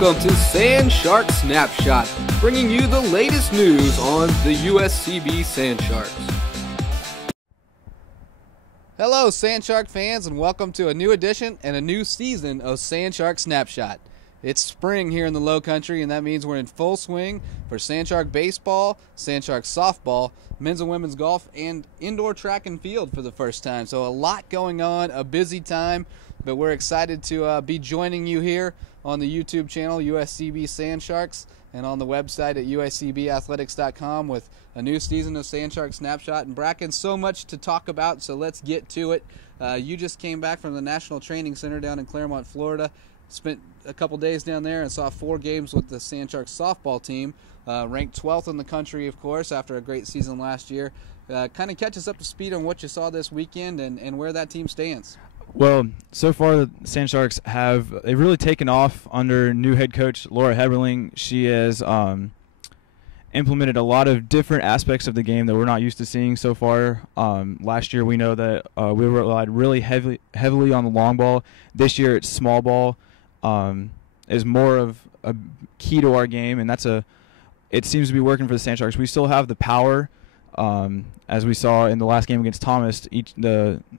Welcome to Sand Shark Snapshot, bringing you the latest news on the USCB Sand Sharks. Hello, Sand Shark fans, and welcome to a new edition and a new season of Sand Shark Snapshot. It's spring here in the Low Country, and that means we're in full swing for Sand Shark baseball, Sand Shark softball, men's and women's golf, and indoor track and field for the first time. So a lot going on, a busy time, but we're excited to be joining you here on the YouTube channel, USCB Sand Sharks, and on the website at uscbathletics.com with a new season of Sand Shark Snapshot. And Brackin, so much to talk about, so let's get to it. You just came back from the National Training Center down in Claremont, Florida. Spent a couple days down there and saw 4 games with the Sand Sharks softball team, ranked 12th in the country, of course, after a great season last year. Kind of catch us up to speed on what you saw this weekend and where that team stands. Well, so far the Sand Sharks they've really taken off under new head coach Laura Heberling. She has implemented a lot of different aspects of the game that we're not used to seeing so far. Last year we know that we relied really heavily on the long ball. This year it's small ball is more of a key to our game, and it seems to be working for the Sand Sharks. We still have the power. As we saw in the last game against Thomas, it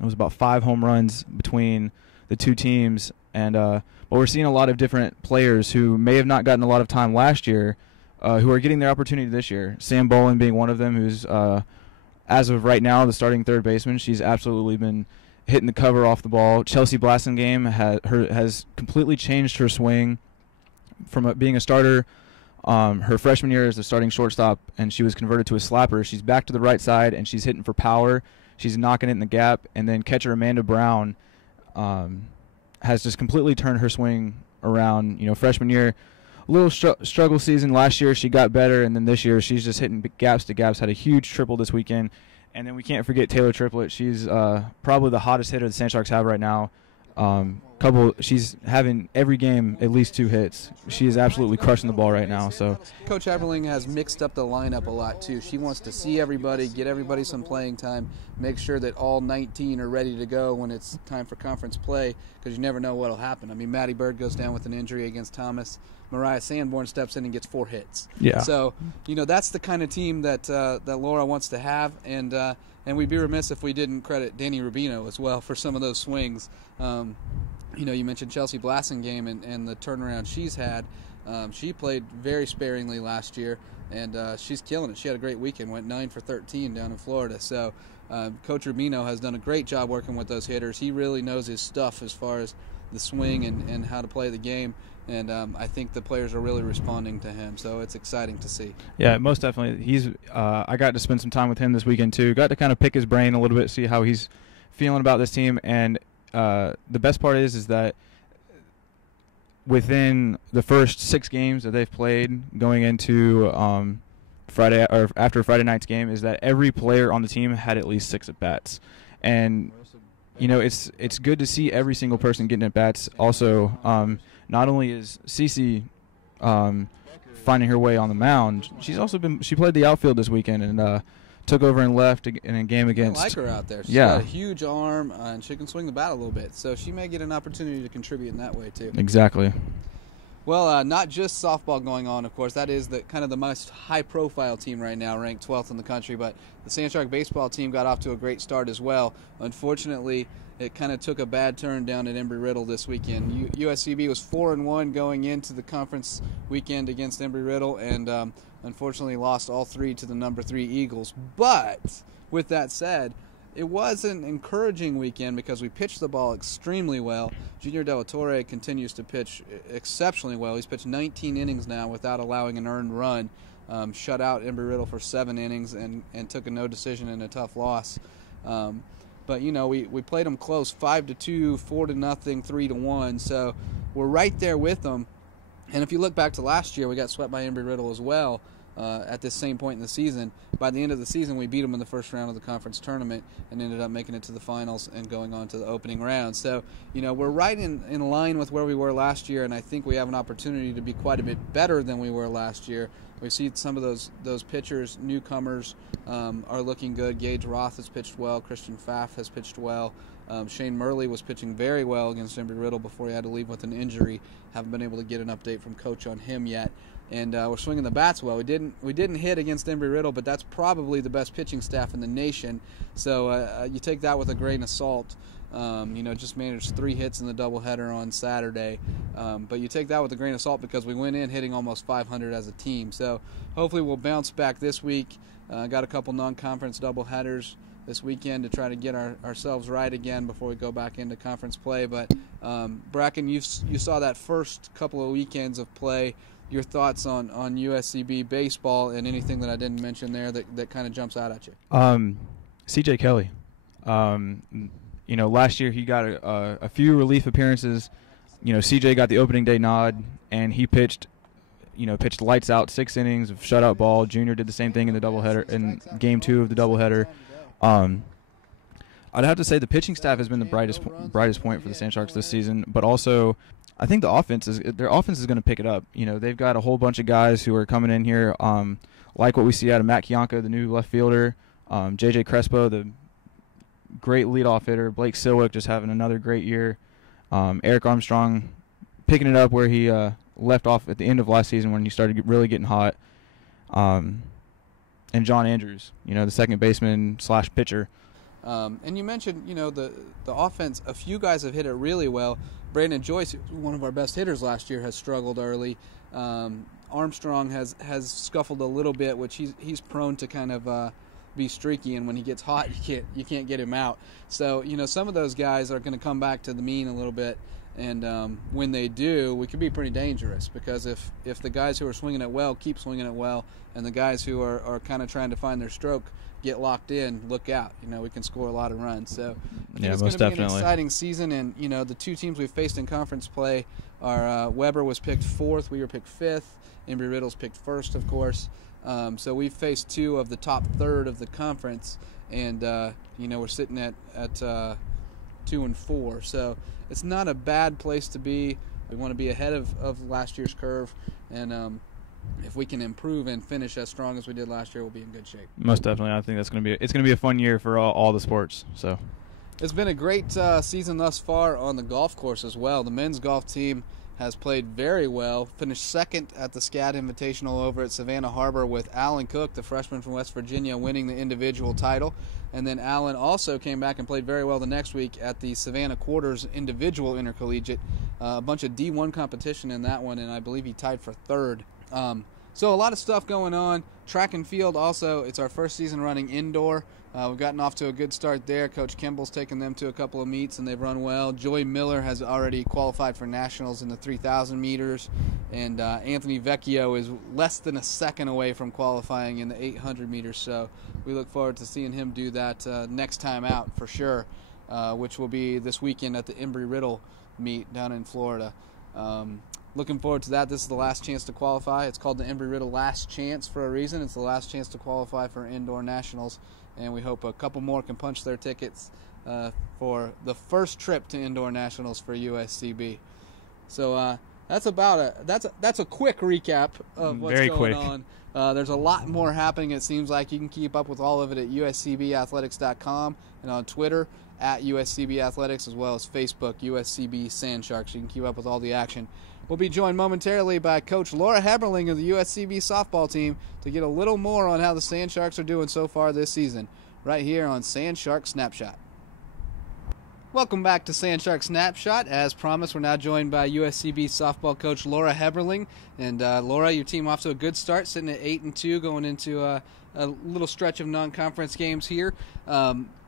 was about 5 home runs between the two teams, and but we're seeing a lot of different players who may have not gotten a lot of time last year, who are getting their opportunity this year. Sam Bolin being one of them, who's as of right now the starting third baseman. She's absolutely been hitting the cover off the ball. Chelsea Blassingame has completely changed her swing from being a starter. Her freshman year as the starting shortstop, and she was converted to a slapper. She's back to the right side, and she's hitting for power. She's knocking it in the gap, and then catcher Amanda Brown has just completely turned her swing around. You know, freshman year, a little struggle season. Last year she got better, and then this year she's just hitting gaps to gaps. Had a huge triple this weekend, and then we can't forget Taylor Triplett. She's probably the hottest hitter the Sand Sharks have right now. She's having every game at least 2 hits. She is absolutely crushing the ball right now. So Coach Heberling has mixed up the lineup a lot too. She wants to see everybody, get everybody some playing time, make sure that all 19 are ready to go when it's time for conference play, because you never know what'll happen. I mean, Maddie Bird goes down with an injury against Thomas. Mariah Sanborn steps in and gets 4 hits. Yeah. So, you know, that's the kind of team that that Laura wants to have, and we'd be remiss if we didn't credit Danny Rubino as well for some of those swings. You know, you mentioned Chelsea Blassingame and the turnaround she's had. She played very sparingly last year, and she's killing it. She had a great weekend, went 9 for 13 down in Florida. So Coach Rubino has done a great job working with those hitters. He really knows his stuff as far as the swing and how to play the game. And I think the players are really responding to him, so it's exciting to see. Yeah, most definitely. I got to spend some time with him this weekend too. Got to kind of pick his brain a little bit, see how he's feeling about this team. And the best part is that within the first 6 games that they've played, going into Friday or after Friday night's game, is that every player on the team had at least 6 at bats. And you know, it's good to see every single person getting at bats. Also, not only is Cece finding her way on the mound, she played the outfield this weekend and took over and left in a game against. I like her out there. She's got a huge arm, and she can swing the bat a little bit, so she may get an opportunity to contribute in that way too. Exactly. Well, not just softball going on, of course. That is kind of the most high-profile team right now, ranked 12th in the country. But the Sand Shark baseball team got off to a great start as well. Unfortunately, it kind of took a bad turn down at Embry-Riddle this weekend. USCB was 4-1 going into the conference weekend against Embry-Riddle, and unfortunately lost all 3 to the number 3 Eagles. But with that said, it was an encouraging weekend because we pitched the ball extremely well. Junior De La Torre continues to pitch exceptionally well. He's pitched 19 innings now without allowing an earned run. Shut out Embry-Riddle for 7 innings and took a no decision in a tough loss. But, you know, we played them close, 5-2, 4-0, 3-1. So we're right there with them. And if you look back to last year, we got swept by Embry-Riddle as well. at this same point in the season. By the end of the season, we beat them in the first round of the conference tournament and ended up making it to the finals and going on to the opening round. So, we're right in line with where we were last year, and I think we have an opportunity to be quite a bit better than we were last year. We see some of those pitchers, newcomers, are looking good. Gage Roth has pitched well. Christian Pfaff has pitched well. Shane Murley was pitching very well against Embry-Riddle before he had to leave with an injury. Haven't been able to get an update from Coach on him yet. And we're swinging the bats well. We didn't hit against Embry-Riddle, but that's probably the best pitching staff in the nation. So you take that with a grain of salt. Just managed 3 hits in the doubleheader on Saturday. But you take that with a grain of salt because we went in hitting almost 500 as a team. So hopefully we'll bounce back this week. Got a couple non-conference doubleheaders this weekend to try to get ourselves right again before we go back into conference play. But Brackin, you saw that first couple of weekends of play. Your thoughts on USCB baseball and anything that I didn't mention there that kind of jumps out at you? CJ Kelly. Last year he got a few relief appearances. CJ got the opening day nod, and he pitched lights out, 6 innings of shutout ball. Junior did the same thing in the doubleheader, in game 2 of the doubleheader. I'd have to say the pitching staff has been the brightest point for the Sand Sharks this season, but also I think their offense is going to pick it up. They've got a whole bunch of guys who are coming in here, like what we see out of Matt Kianka, the new left fielder, JJ Crespo, the great leadoff hitter, Blake Silwick just having another great year, Eric Armstrong picking it up where he left off at the end of last season when he started really getting hot, and John Andrews, the second baseman / pitcher. And you mentioned, the offense. A few guys have hit it really well. Brandon Joyce, one of our best hitters last year, has struggled early. Armstrong has scuffled a little bit, which he's prone to kind of be streaky, and when he gets hot, you can't get him out. So some of those guys are going to come back to the mean a little bit, and when they do, we could be pretty dangerous because if the guys who are swinging it well keep swinging it well, and the guys who are kind of trying to find their stroke get locked in, look out. We can score a lot of runs. So I think it's going to be an exciting season. And, the 2 teams we've faced in conference play are Weber was picked 4th. We were picked 5th. Embry-Riddle's picked 1st, of course. So we've faced 2 of the top third of the conference. And, we're sitting at 2 and 4. So it's not a bad place to be. We want to be ahead of last year's curve. And, if we can improve and finish as strong as we did last year, we'll be in good shape. Most definitely. I think it's going to be a fun year for all the sports. So it's been a great season thus far on the golf course as well. The men's golf team has played very well, finished 2nd at the SCAD Invitational over at Savannah Harbor with Alan Cook, the freshman from West Virginia, winning the individual title. And then Alan also came back and played very well the next week at the Savannah Quarters Individual Intercollegiate. A bunch of D1 competition in that one, and I believe he tied for 3rd. So a lot of stuff going on. Track and field also, it's our first season running indoor. We've gotten off to a good start there. Coach Kimball's taken them to a couple of meets, and they've run well. Joey Miller has already qualified for nationals in the 3,000 meters, and Anthony Vecchio is less than a second away from qualifying in the 800 meters. So we look forward to seeing him do that next time out for sure, which will be this weekend at the Embry-Riddle meet down in Florida. Looking forward to that. This is the last chance to qualify. It's called the Embry-Riddle Last Chance for a reason. It's the last chance to qualify for indoor nationals, and we hope a couple more can punch their tickets for the first trip to indoor nationals for USCB. So that's a quick recap of what's going on. There's a lot more happening. It seems like you can keep up with all of it at uscbathletics.com and on Twitter at USCB Athletics, as well as Facebook, USCB Sand Sharks. You can keep up with all the action. We'll be joined momentarily by Coach Laura Heberling of the USCB softball team to get a little more on how the Sand Sharks are doing so far this season, right here on Sand Shark Snapshot. Welcome back to Sand Shark Snapshot. As promised, we're now joined by USCB softball coach Laura Heberling. And Laura, your team off to a good start, sitting at 8-2, going into a little stretch of non-conference games here.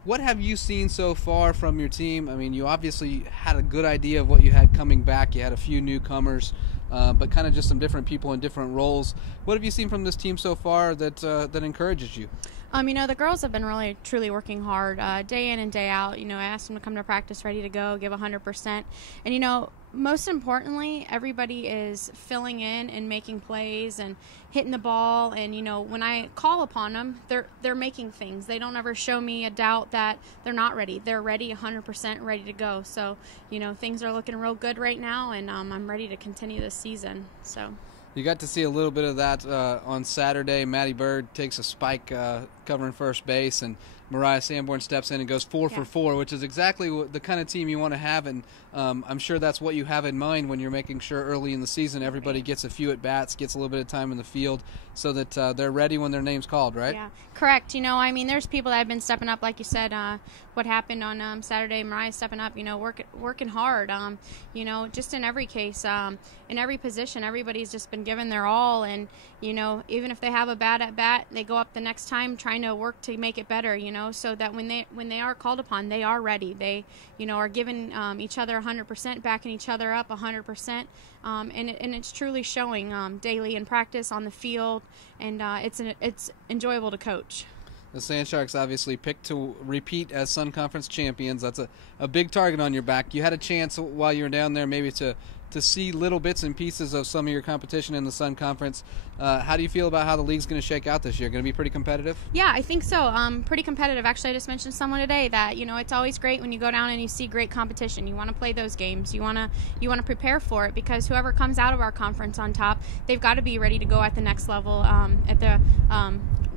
What have you seen so far from your team? I mean, you obviously had a good idea of what you had coming back. You had a few newcomers, but kind of just some different people in different roles. What have you seen from this team so far that encourages you? The girls have been really, truly working hard day in and day out. I asked them to come to practice ready to go, give 100%. And, most importantly, everybody is filling in and making plays and hitting the ball. And, when I call upon them, they're making things. They don't ever show me a doubt that they're not ready. They're ready, 100% ready to go. So, things are looking real good right now, and I'm ready to continue this season. So. You got to see a little bit of that on Saturday. Maddie Bird takes a spike covering first base, and Mariah Sanborn steps in and goes 4 for 4, which is exactly the kind of team you want to have, and I'm sure that's what you have in mind when you're making sure early in the season everybody gets a few at-bats, gets a little bit of time in the field so that they're ready when their name's called, right? Yeah, correct. There's people that have been stepping up, like you said, what happened on Saturday, Mariah stepping up, working hard, just in every case, in every position, everybody's just been giving their all, and, even if they have a bad at-bat, they go up the next time trying to work to make it better, so that when they are called upon, they are ready. They, are giving each other 100%, backing each other up 100%, and it's truly showing daily in practice, on the field, and it's enjoyable to coach. The Sand Sharks obviously picked to repeat as Sun Conference champions. That's a big target on your back. You had a chance while you were down there maybe to see little bits and pieces of some of your competition in the Sun Conference. How do you feel about how the league's going to shake out this year? Going to be pretty competitive? Yeah, I think so. Pretty competitive. Actually, I just mentioned to someone today that it's always great when you go down and you see great competition. You want to play those games. You want to prepare for it, because whoever comes out of our conference on top, they've got to be ready to go at the next level, at the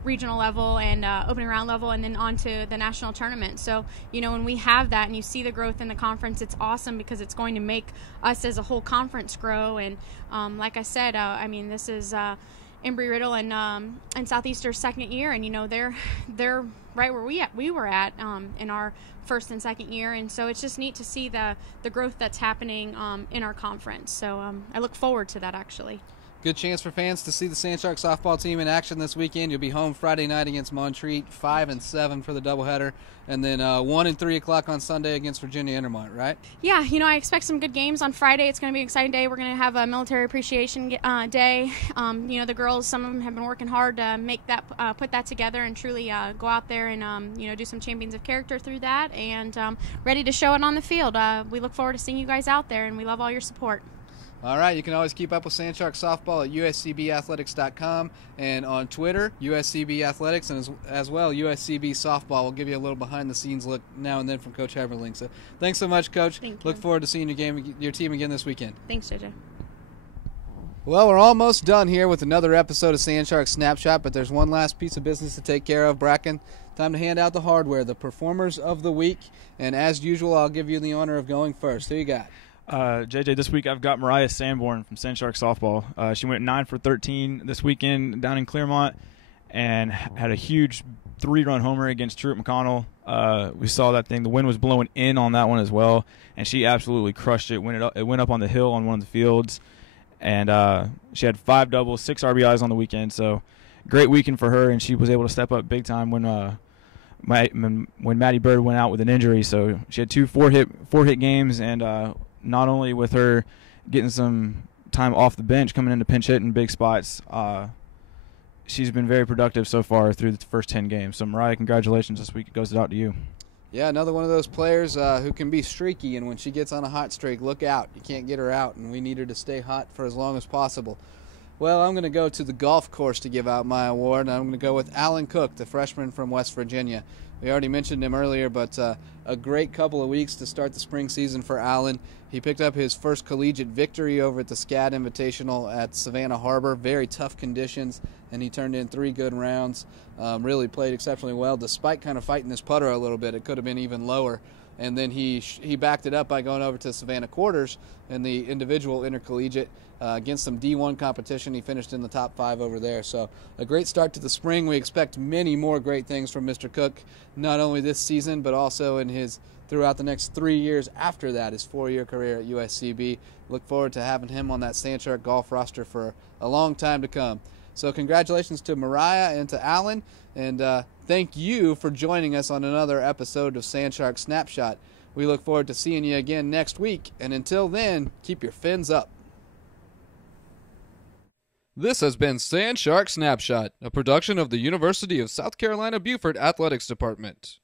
regional level and opening round level, and then on to the national tournament. So, when we have that and you see the growth in the conference, it's awesome, because it's going to make us as a whole conference grow. And like I said, this is Embry-Riddle and Southeastern's second year, and they're right where we were at in our first and second year, and so it's just neat to see the growth that's happening in our conference. So I look forward to that, actually. Good chance for fans to see the Sand Shark softball team in action this weekend. You'll be home Friday night against Montreat, 5 and 7 for the doubleheader, and then 1 and 3 o'clock on Sunday against Virginia Intermont, right? Yeah, I expect some good games on Friday. It's going to be an exciting day. We're going to have a military appreciation day. The girls, some of them have been working hard to make that, put that together, and truly go out there and do some champions of character through that, and ready to show it on the field. We look forward to seeing you guys out there, and we love all your support. All right, you can always keep up with Sand Shark softball at uscbathletics.com, and on Twitter, USCB Athletics, and as well, USCB softball. We'll give you a little behind-the-scenes look now and then from Coach Heberling. So thanks so much, Coach. Thank you. Look forward to seeing your team again this weekend. Thanks, JJ. Well, we're almost done here with another episode of Sand Shark Snapshot, but there's one last piece of business to take care of, Brackin. Time to hand out the hardware, the Performers of the Week, and as usual, I'll give you the honor of going first. Who you got? JJ, this week I've got Mariah Sanborn from Sand Shark softball. She went 9 for 13 this weekend down in Claremont and had a huge 3-run homer against Truett McConnell. We saw that thing. The wind was blowing in on that one as well, and she absolutely crushed it. It went up on the hill on one of the fields, and she had 5 doubles, 6 RBIs on the weekend. So great weekend for her, and she was able to step up big time when Maddie Bird went out with an injury. So she had 2 four-hit games, and not only with her getting some time off the bench, coming into pinch hit in big spots, she's been very productive so far through the first 10 games. So, Mariah, congratulations this week. It goes out to you. Yeah, another one of those players who can be streaky, and when she gets on a hot streak, look out. You can't get her out, and we need her to stay hot for as long as possible. Well, I'm going to go to the golf course to give out my award, and I'm going to go with Alan Cook, the freshman from West Virginia. We already mentioned him earlier, but a great couple of weeks to start the spring season for Alan. He picked up his first collegiate victory over at the SCAD Invitational at Savannah Harbor. Very tough conditions, and he turned in 3 good rounds. Really played exceptionally well, despite kind of fighting his putter a little bit. It could have been even lower. And then he backed it up by going over to Savannah Quarters in the individual intercollegiate against some D1 competition. He finished in the top 5 over there. So a great start to the spring. We expect many more great things from Mr. Cook, not only this season, but also in his throughout the next 3 years after that, his 4-year career at USCB. Look forward to having him on that Sand Shark golf roster for a long time to come. So congratulations to Mariah and to Alan, and thank you for joining us on another episode of Sand Shark Snapshot. We look forward to seeing you again next week, and until then, keep your fins up. This has been Sand Shark Snapshot, a production of the University of South Carolina Beaufort Athletics Department.